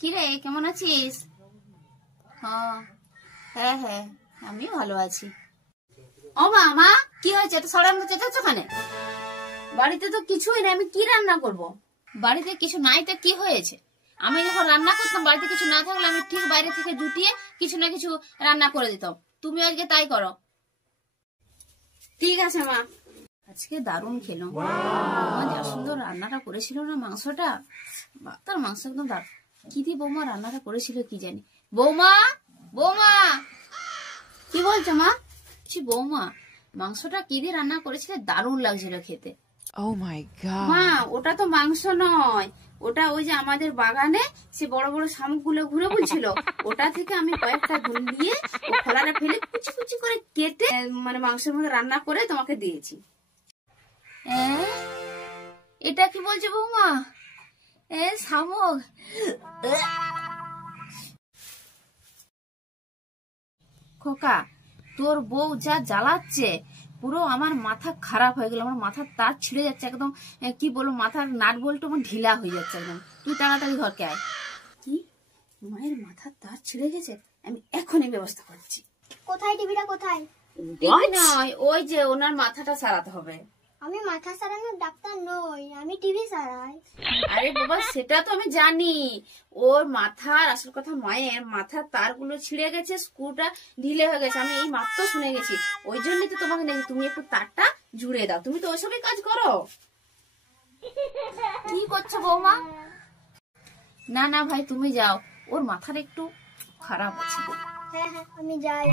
কিরে কেমন আছিস? হ্যাঁ হ্যাঁ আমিও ভালো আছি। ও মা কি হয়েছে? এত সড়ার মধ্যে চেঁচাচ্ছ কেন? বাড়িতে তো কিছুই নেই, আমি কি রান্না করব? বাড়িতে কিছু নাই তো কি হয়েছে? আমি যখন রান্না করতাম বাড়িতে কিছু না থাকলে আমি ঠিক বাইরে থেকে জুটিয়ে কিছু না কিছু রান্না করে দিতাম। তুমি আজকে তাই করো। ঠিক আছে মা। আজকে দারুণ খেলো। বৌমা যা সুন্দর রান্নাটা করেছিল না, মাংসটা, তার মাংস একদম দারুণ। কি দিয়ে বৌমা রান্নাটা করেছিল কি জানি। বৌমা বৌমা কি বলছো মা? বৌমা মাংসটা কি দিয়ে রান্না করেছিল, দারুণ লাগছিল খেতে। Oh my God! মা ওটা তো মাংস নয়, ওটা ওই যে আমাদের বাগানে সে বড় বড় শামুকগুলো ঘুরে বলছিল, ওটা থেকে আমি কয়েকটা দুল দিয়ে ও খোলাটা ফেলে কুচি কুচি করে কেটে মানে মাংসের মধ্যে রান্না করে তোমাকে দিয়েছি। এটা কি বলছো বৌমা? শামুক? খোকা তোর বউ যা জ্বালাচ্ছে, পুরো আমার মাথা খারাপ হয়ে গেল, আমার মাথার তার ছিঁড়ে যাচ্ছে একদম। কি বলবো, মাথার নাট বল্টু আমার ঢিলা হয়ে যাচ্ছে একদম। তুই তাড়াতাড়ি ঘরকে আয়। কি মায়ের মাথার তার ছিঁড়ে গেছে? আমি এখনই ব্যবস্থা করছি। কোথায় টিভিটা কোথায়? টিভি নয়, ওই যে ওনার মাথাটা সারাতে হবে। আমি মাথা সারানোর ডাক্তার নই, আমি টিভি সারাই। আরে বাবা সেটা তো আমি জানি, ওর মাথার আসল কথা মায়ের মাথার তারগুলো ছিঁড়ে গেছে, স্ক্রুটা ঢিলে হয়ে গেছে, আমি এই মাত্র শুনে গেছি। ওই জন্যই তো তোমাকে দেখি তুমি একটু তারটা জুড়ে দাও। তুমি তো ওইসবই কাজ করো। কি করছো বৌমা? না না ভাই তুমি যাও, ওর মাথার একটু খারাপ আছে। হ্যাঁ হ্যাঁ আমি যাই।